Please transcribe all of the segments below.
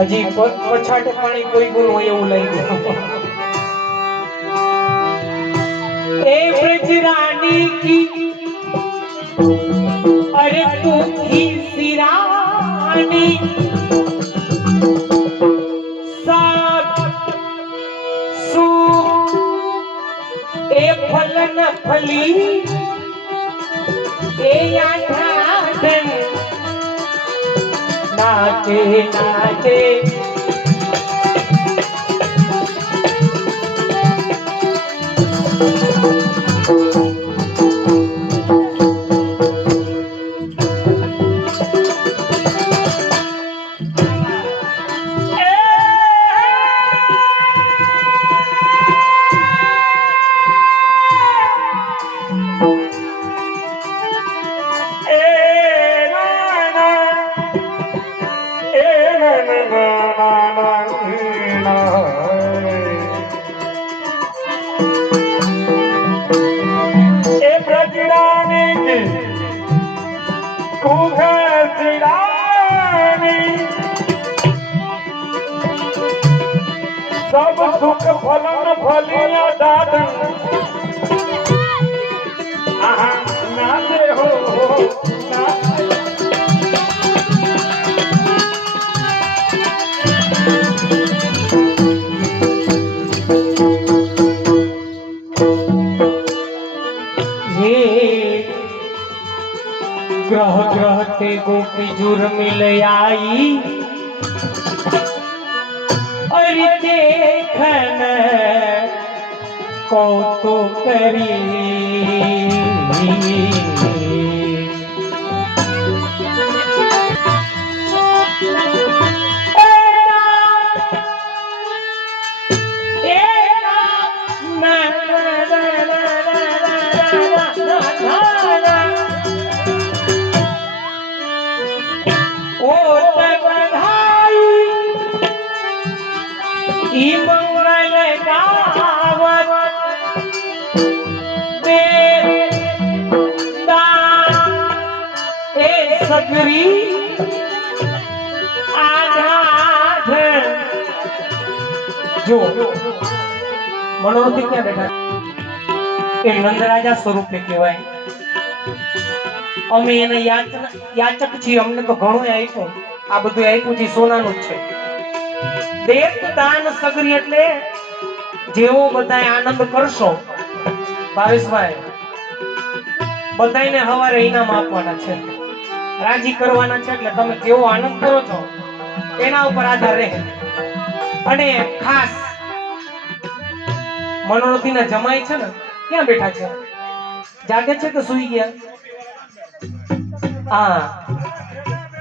હજી પછાટ પાણી કોઈ ગુરુ હોય એવું લઈ એ બ્રજરાની કી, અરે તું થી સિરાની સાત સુ એ ફલન ફલી? એ આઠા take, I take. સાધન આહા નાચે હો ગ્રહ ગ્રહ તે ગોપી જુર મિલ આઈ কৌতুক બેઠા? એ નંદરાજા આ બધું આપ્યું છે સોનાનું જ છે. દેત સગરી એટલે જેવો બધા આનંદ કરશો. ભાવેશભાઈ, બધાયને હવારે ઇનામ આપવાના છે. રાજી કરવાના છે એટલે તમે કેવો આનંદ કરો છો એના ઉપર આધાર રહે. અને ખાસ મનોરથીના જમાય છે ને, ક્યાં બેઠા છે? જાગે છે કે સુઈ ગયા? હા.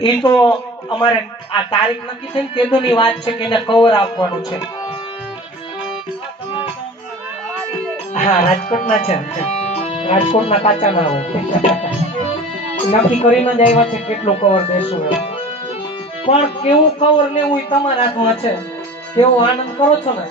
એ તો અમારે આ તારીખ નક્કી થઈ ને તેદોની વાત છે કે એને કવર આપવાનું છે. હા, રાજકોટના છે રાજકોટના કાચા ના હોય નક્કી કરીને જ આવ્યા છે કેટલું કવર દેશું પણ કેવું કવર લેવું એ તમારા હાથમાં છે? કેવો આનંદ કરો છો ને?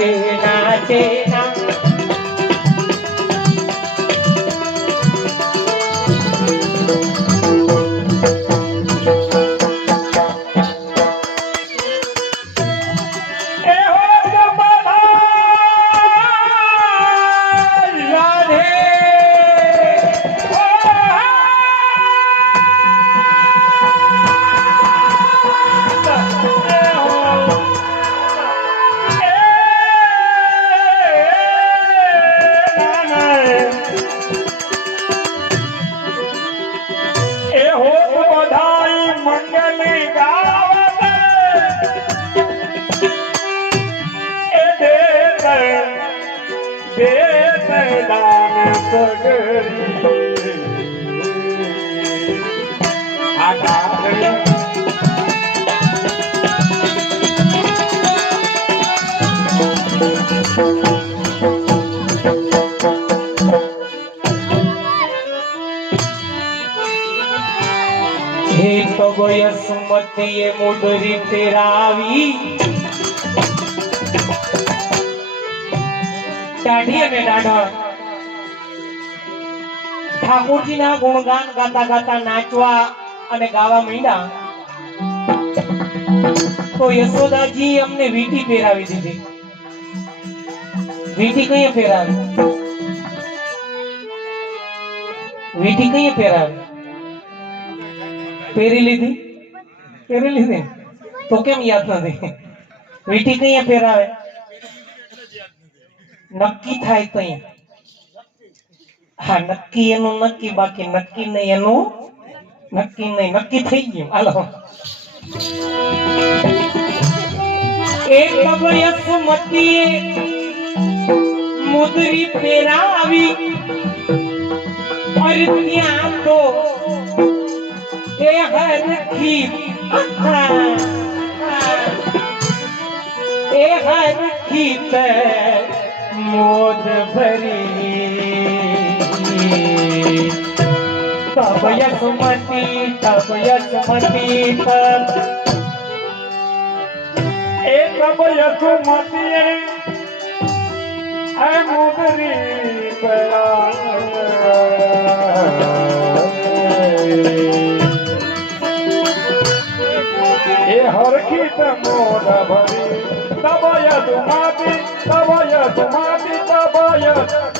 નાચે નાચે નાચે હે તવ યસમતીએ મુદરી તેરાવી દાઢી અને ગુણગાન ગાતા ગાતા નાચવા અને ગાવા માંડ્યા. તો યશોદાજી અમને વીટી પહેરાવી દીધી. વીંટી કઈ પહેરાવી વીટી કઈ પહેરાવી પહેરી લીધી પહેરી લીધી તો કેમ યાદ નથી? વીંટી કઈ પહેરાવે? નક્કી થાય તઈ હા, નક્કી એનું નક્કી, બાકી નક્કી નહીં એનું નક્કી નહીં નક્કી થઈ ગયું. હાલો. એક યસમતીએ મુદરી પહેરાવી. અરે ત્યાં તો એ હરખી એ હરખી તે મોદ ભરી. તબ યસમતી તબ યસમતી તબ એ તબ મુદરી એ હરખી તમોદ ભરી તબ યસુમતી તબ યસુમતી તબ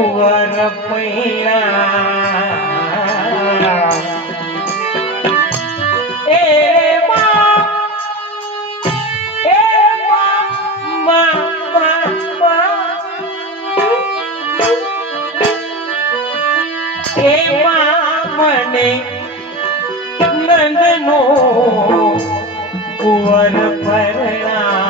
કુંવર પૈણા એ મને નંદનો કુંવર પરણા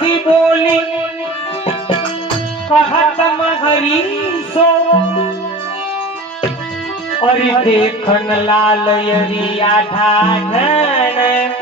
મીઠી બોલી કહત મહરીસો અરે દેખન લાલ યરી આઠા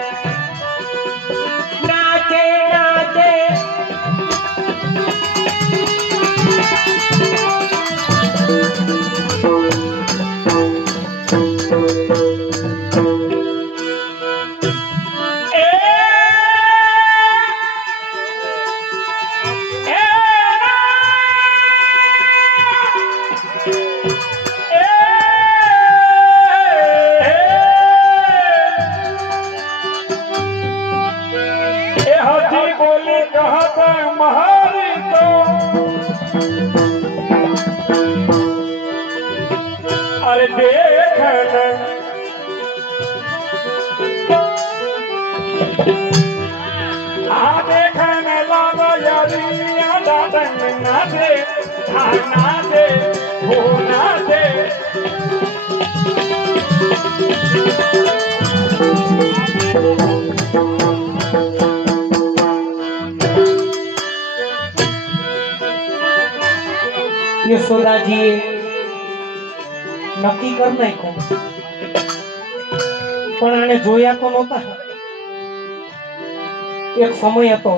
ના દે આ ના દે હો ના દે યશોદાજીએ નક્કી કરી નાખ્યું. પણ આને જોયા તો નહોતા. એક સમય હતો.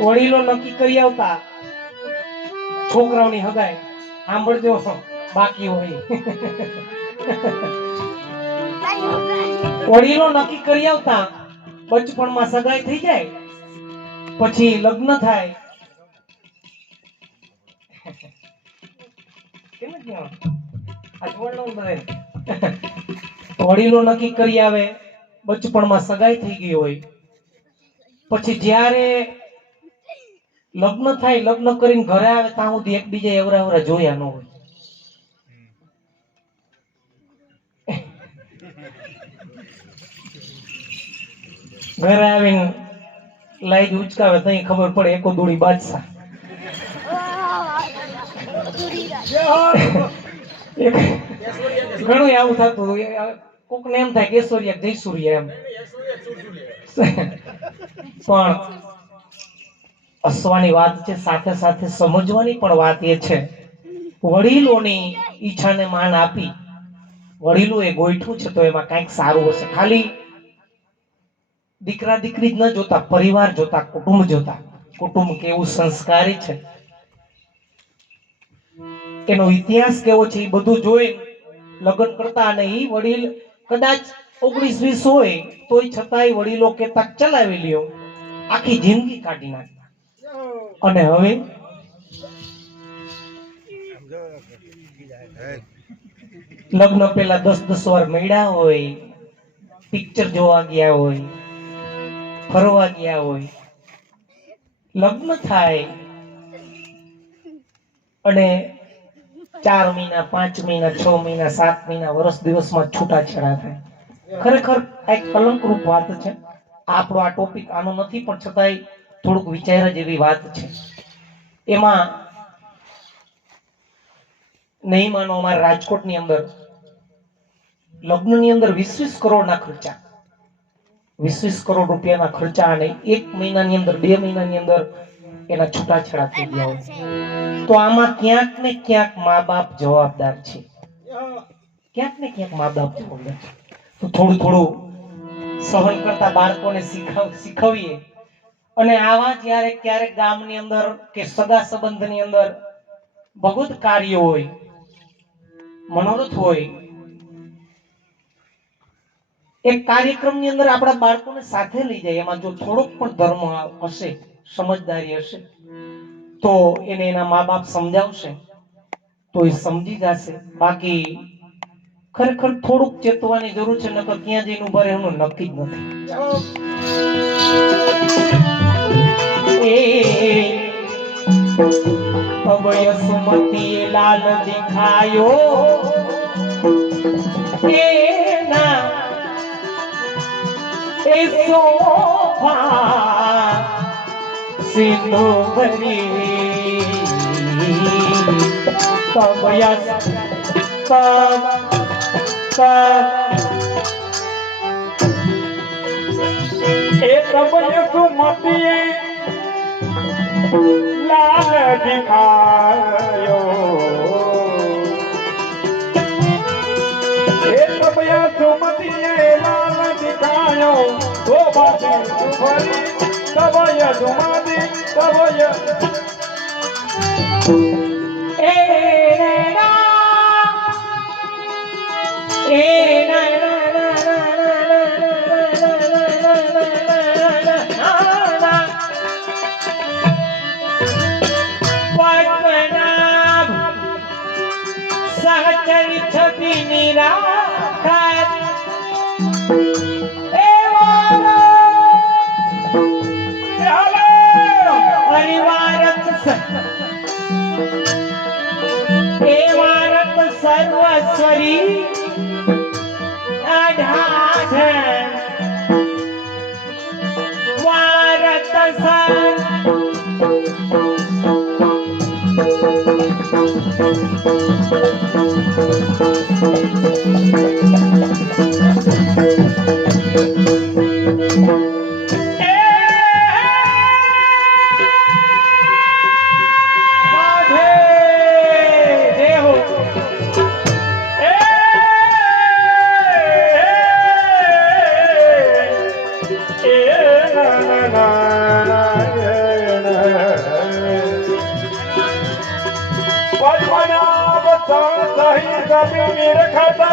વડીલો નક્કી કરી આવતા. છોકરાઓની હગાય સાંભળજો બાકી હોય. વડીલો નક્કી કરી આવતા. બચપણમાં સગાઈ થઈ જાય. પછી લગ્ન થાય. વડીલો નક્કી કરી આવે. બચપણમાં સગાઈ થઈ ગઈ હોય. પછી જ્યારે લગ્ન થાય, લગ્ન કરીને ઘરે આવે, ત્યાં સુધી એકબીજા એવરા એવરા જોયા ન હોય. ઘરે આવીને લાઈટ ઉચકાવે તઈ ખબર પડે, એકો દોડી બાદશાહ. ઘણું આવું થતું કોક ને એમ થાય કેશોરિયા જયસૂર્ય એમ. પણ હસવાની વાત છે, સાથે સાથે સમજવાની પણ વાત એ છે. વડીલોની ઈચ્છાને માન આપી વડીલો એ ગોઠવું છે તો એમાં કંઈક સારું હશે. ખાલી દીકરા દીકરી જ ન જોતા, પરિવાર જોતા, કુટુંબ જોતા. કુટુંબ કેવું સંસ્કારી છે? એનો ઇતિહાસ કેવો છે એ બધું જોઈ લગ્ન કરતા અને એ વડીલ કદાચ ઓગણીસ વીસ હોય, તોય છતાંય વડીલો કેતા ચલાવી લ્યો, આખી જિંદગી કાઢી નાખતા. અને હવે? લગ્ન પેલા દસ દસ વાર મળ્યા હોય પિક્ચર જોવા ગયા હોય, ફરવા ગયા હોય, લગ્ન થાય. અને ચાર મહિના, પાંચ મહિના, છ મહિના, સાત મહિના વર્ષ દિવસમાં છૂટાછેડા થાય. ખરેખર આ એક કલંકરૂપ વાત છે. આપણો આ ટોપિક આનો નથી, પણ છતાંય થોડુંક વિચાર જેવી વાત છે. એમાં નહીં માનો અમારા રાજકોટની અંદર, લગ્નની અંદર વીસ વીસ કરોડના ખર્ચા. વીસ વીસ કરોડ રૂપિયાના ખર્ચા અને એક મહિનાની અંદર, બે મહિનાની અંદર એના છૂટાછેડા થઈ ગયા હોય. તો આમાં ક્યાંક ને ક્યાંક મા બાપ જવાબદાર છે. ક્યાંક ને ક્યાંક મા બાપ જવાબદાર છે. તો થોડું થોડું સહન કરતા બાળકોને શીખવ, શીખવીએ. અને આવા જ્યારે ક્યારેક ગામની અંદર કે સગા સંબંધની અંદર ભગવત કાર્ય હોય, મનોરથ હોય, એક કાર્યક્રમની અંદર આપણા બાળકોને સાથે લઈ જાય. એમાં જો થોડોક પણ ધર્મ હશે, સમજદારી હશે તો એને એના મા બાપ સમજાવશે. તો એ સમજી જશે. બાકી ખરેખર થોડુંક ચેતવાની જરૂર છે, નકર ક્યાં જઈને ઊભા રહેવાનું નક્કી જ નથી. એ અભય સુમતીએ લાલ દેખાયો. એના એ શોભા સિંધુ ભરી તબય તબ તબ એ તબય સુમતીએ લાલ દિખાયો એ તબય સુમતીએ લાલ દિખાયો તો બાજુ ફરી તબય સુમતી તબય વારત સર واہ بنا بس دھی سب میرا کھٹے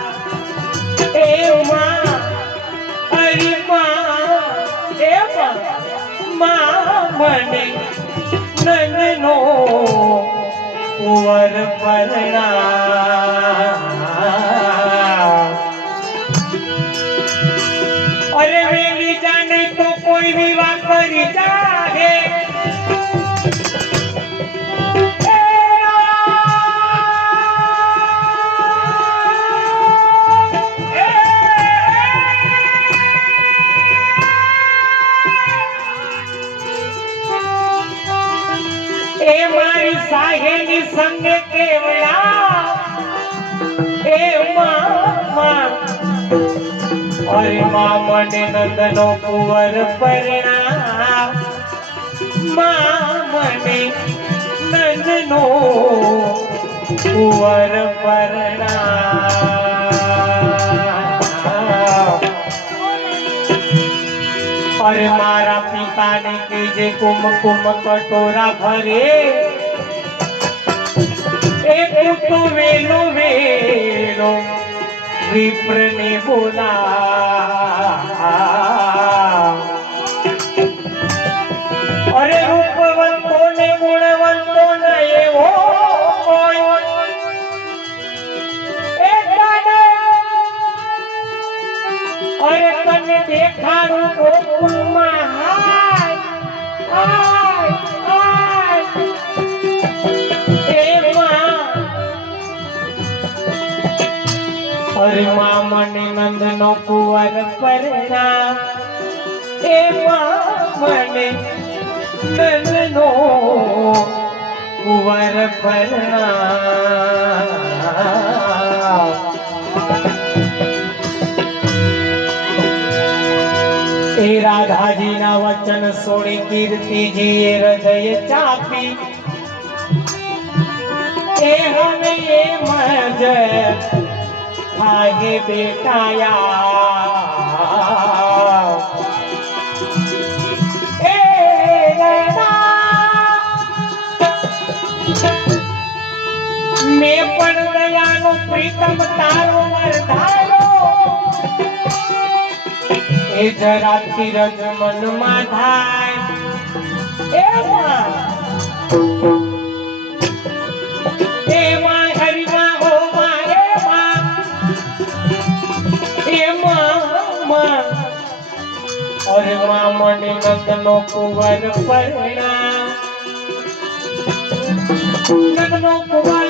નંદનો કુંવર પરણા અરે વેલી જાને તો કોઈ વિવાહ કરી જાહે માં મને નંદનો કુંવર પરણા માં મને નંદનો કુંવર પરણા અરે મારા પિતાને કે જે કુમકુમ કટોરા ભરે. એ તો વેલો વેલો વિપ્રને બોલા અરે રૂપવંતો ને ગુણવંતો ને એવો અરે તને દેખાડું મને નંદનો કુંવર પરણા. એ મને નંદનો કુંવર પરણા. એ રાધાજીના વચન સોળી કીર્તિજીએ હૃદય ચાપી. એ હવે એ મજ થાગે બેટાયા મેં પણ દયાનો પ્રીતમ તારો વરધારો એ જરા રજ મનમાં થાય એ માં મને નંદનો કુંવર પરણા નંદનો કુંવર